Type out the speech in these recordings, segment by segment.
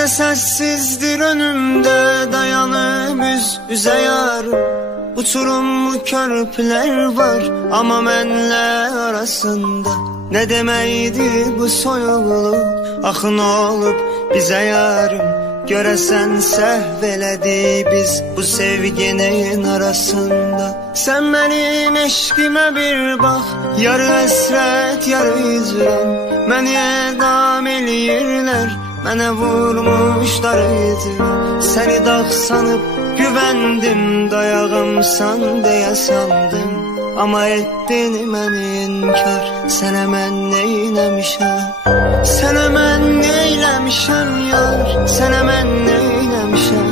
Gece sessizdir önümde, dayanım üz-üze yarım. Uçurumlu körpüler var ama mənlə arasında. Ne demeydi bu soyuqluq, axı nə olub bizə yarım. Görəsən səhv elədi biz bu sevginin arasında. Sən mənim eşqimə bir bax, yarı əsrət, yarı hicran. Məni edam eləyirlər, mənə vurmuşlar hicran. Səni dağ sanıb güvəndim, dayağımsan deyə sandım. Amma etdin məni inkar, sənə mən neyləmişəm? Sənə mən neyləmişəm yar, sənə mən neyləmişəm?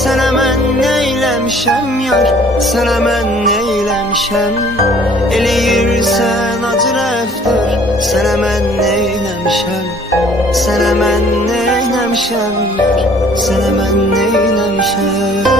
Sənə mən neyləmişəm yar, sənə mən neyləmişəm? Eləyirsən acı rəftar, sənə mən neyləmişəm? Sənə mən neyləmişəm yar, sənə mən neyləmişəm?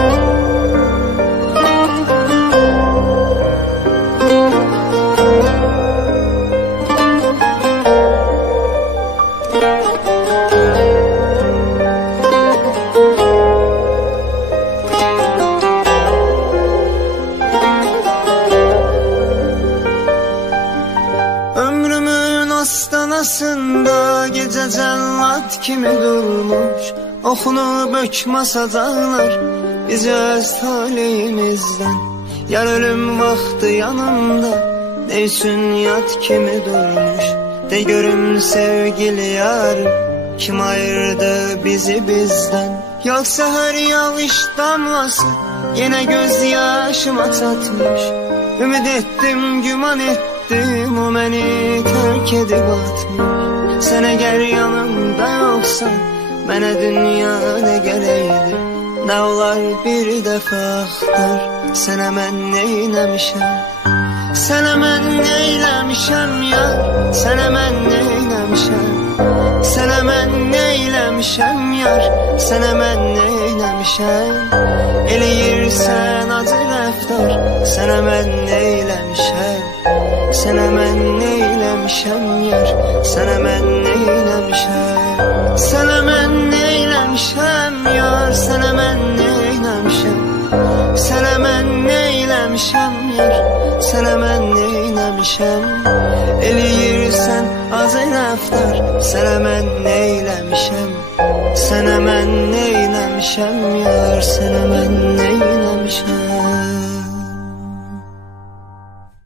Ömrümün astanasında gece cəllat kimi durmuş, oxunu bökmasacaqlar bizi öz taleyimizdən. Yar ölüm vaxtı yanımda, ne üçün yat kimi durmuş? De görüm sevgili yarım, kim ayırdı bizi bizdən? Yoksa her yağış damlası yine gözyaşıma çatmış. Ümid ettim, güman ettim, o məni terk edib atmış. Sen eğer yanımda yoksan, mənə dünya ne gereydi? Ne olar bir defa axtar, sənə mən neyləmişəm? Sənə mən neyləmişəm yar, sənə mən neyləmişəm? Sənə mən neyləmişəm yar, sənə mən neyləmişəm? Eləyirsən acı rəftar, sənə mən neyləmişəm? Sənə mən neyləmişəm yar, sənə mən neyləmişəm? Sənə mən neyləmişəm yar, sənə mən neyləmişəm? Sənə mən neyləmişəm yar, sənə mən neyləmişəm? Eləyirsən acı rəftar, sənə mən neyləmişəm? Sənə mən neyləmişəm yar, sənə mən neyləmişəm?